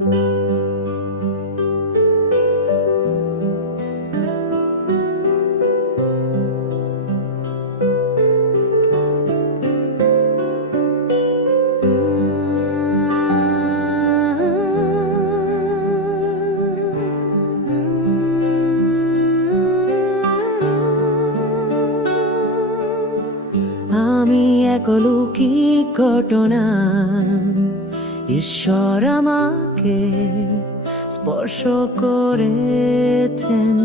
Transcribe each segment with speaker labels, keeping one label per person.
Speaker 1: আমি এক লুকি ঘটনা। ঈশ্বর আমাকে স্পর্শ করেছেন।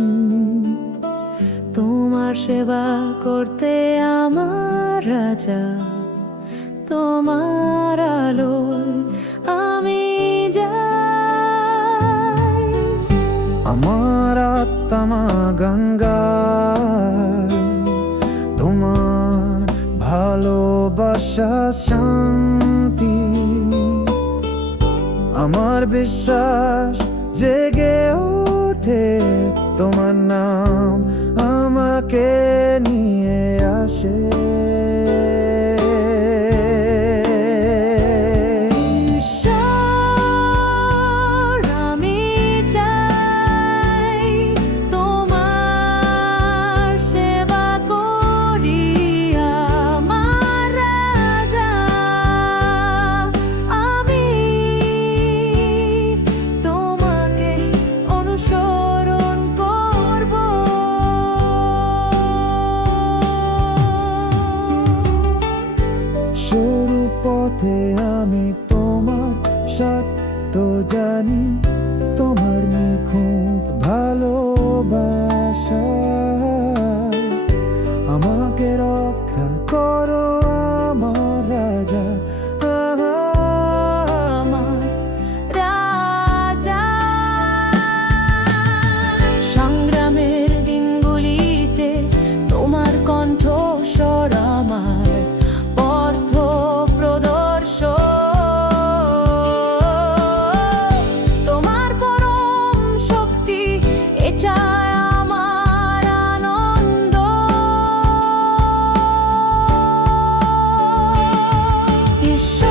Speaker 1: তোমার সেবা করতে আমার রাজা, তোমার আলোয় আমি যাই।
Speaker 2: আমার আত্মা গঙ্গায়, তোমার ভালোবাসা আমার বিশ্বাস জেগে ওঠে তোমার নাম আমাকে
Speaker 1: সাথে আমি তোমার সাথ তো জানি তোমার নিখুঁত ভালোবাসা। আমাকে
Speaker 2: রক্ষা করো আমার রাজা। সংগ্রামের দিনগুলিতে তোমার কণ্ঠস্বর আমার। show.